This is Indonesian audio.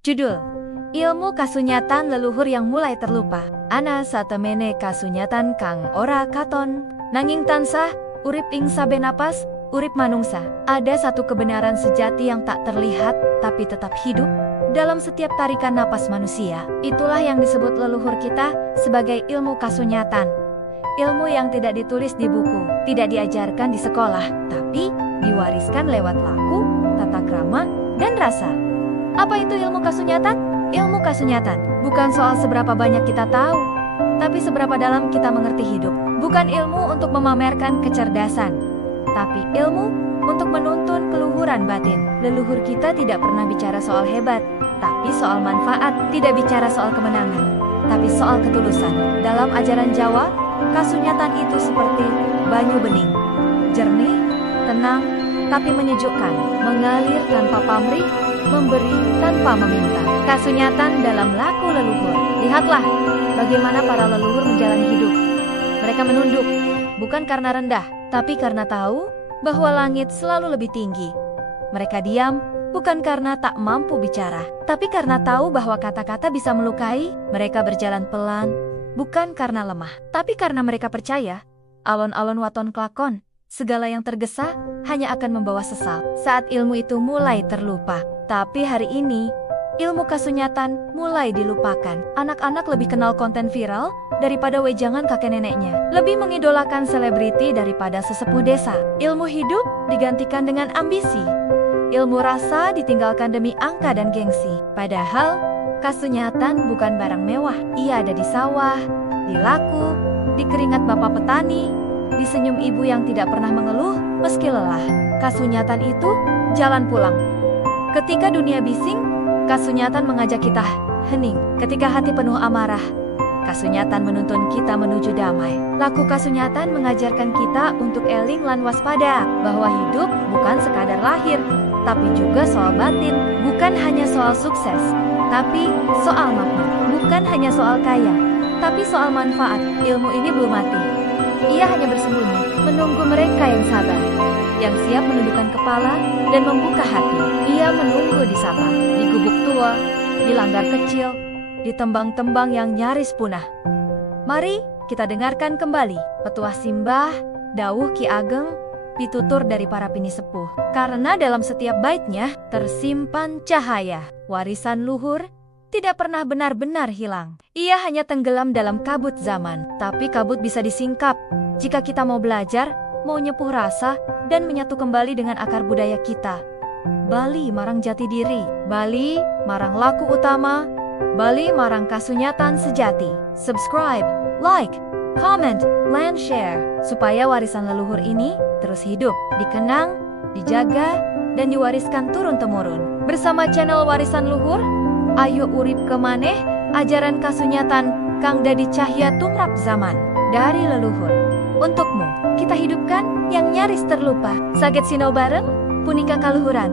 Judul: Ilmu Kasunyatan Leluhur yang Mulai Terlupa. Ana satemene kasunyatan kang ora katon, nanging tansah urip ing saben napas, urip manungsa. Ada satu kebenaran sejati yang tak terlihat tapi tetap hidup dalam setiap tarikan napas manusia. Itulah yang disebut leluhur kita sebagai ilmu kasunyatan. Ilmu yang tidak ditulis di buku, tidak diajarkan di sekolah, tapi diwariskan lewat laku, tata krama, dan rasa. Apa itu ilmu kasunyatan? Ilmu kasunyatan bukan soal seberapa banyak kita tahu, tapi seberapa dalam kita mengerti hidup. Bukan ilmu untuk memamerkan kecerdasan, tapi ilmu untuk menuntun keluhuran batin. Leluhur kita tidak pernah bicara soal hebat, tapi soal manfaat. Tidak bicara soal kemenangan, tapi soal ketulusan. Dalam ajaran Jawa, kasunyatan itu seperti banyu bening, jernih, tenang, tapi menyejukkan, mengalir tanpa pamrih, memberi tanpa meminta. Kasunyatan dalam laku leluhur. Lihatlah bagaimana para leluhur menjalani hidup. Mereka menunduk, bukan karena rendah, tapi karena tahu bahwa langit selalu lebih tinggi. Mereka diam, bukan karena tak mampu bicara, tapi karena tahu bahwa kata-kata bisa melukai. Mereka berjalan pelan, bukan karena lemah, tapi karena mereka percaya, alon-alon waton kelakon, segala yang tergesa hanya akan membawa sesal. Saat ilmu itu mulai terlupa, tapi hari ini, ilmu kasunyatan mulai dilupakan. Anak-anak lebih kenal konten viral daripada wejangan kakek neneknya. Lebih mengidolakan selebriti daripada sesepuh desa. Ilmu hidup digantikan dengan ambisi. Ilmu rasa ditinggalkan demi angka dan gengsi. Padahal, kasunyatan bukan barang mewah. Ia ada di sawah, di laku, di keringat bapak petani, di senyum ibu yang tidak pernah mengeluh meski lelah. Kasunyatan itu jalan pulang. Ketika dunia bising, kasunyatan mengajak kita hening. Ketika hati penuh amarah, kasunyatan menuntun kita menuju damai. Laku kasunyatan mengajarkan kita untuk eling lan waspada, bahwa hidup bukan sekadar lahir, tapi juga soal batin. Bukan hanya soal sukses, tapi soal makna. Bukan hanya soal kaya, tapi soal manfaat. Ilmu ini belum mati. Ia hanya bersembunyi, menunggu mereka yang sabar, yang siap menundukkan kepala dan membuka hati. Ia menunggu disapa, di gubuk tua, di langgar kecil, di tembang-tembang yang nyaris punah. Mari kita dengarkan kembali petuah simbah, dawuh Ki Ageng, pitutur dari para pinisepuh. Karena dalam setiap baitnya tersimpan cahaya. Warisan luhur tidak pernah benar-benar hilang. Ia hanya tenggelam dalam kabut zaman. Tapi kabut bisa disingkap jika kita mau belajar, mau nyepuh rasa, dan menyatu kembali dengan akar budaya kita. Bali marang jati diri, Bali marang laku utama, Bali marang kasunyatan sejati. Subscribe, like, comment, lan share, supaya warisan leluhur ini terus hidup, dikenang, dijaga, dan diwariskan turun-temurun. Bersama channel Warisan Luhur, ayo urip kemaneh ajaran kasunyatan kang dadi cahya tumrap zaman dari leluhur. Untukmu, kita hidupkan yang nyaris terlupa. Saget sinau bareng, punika kaluhuran.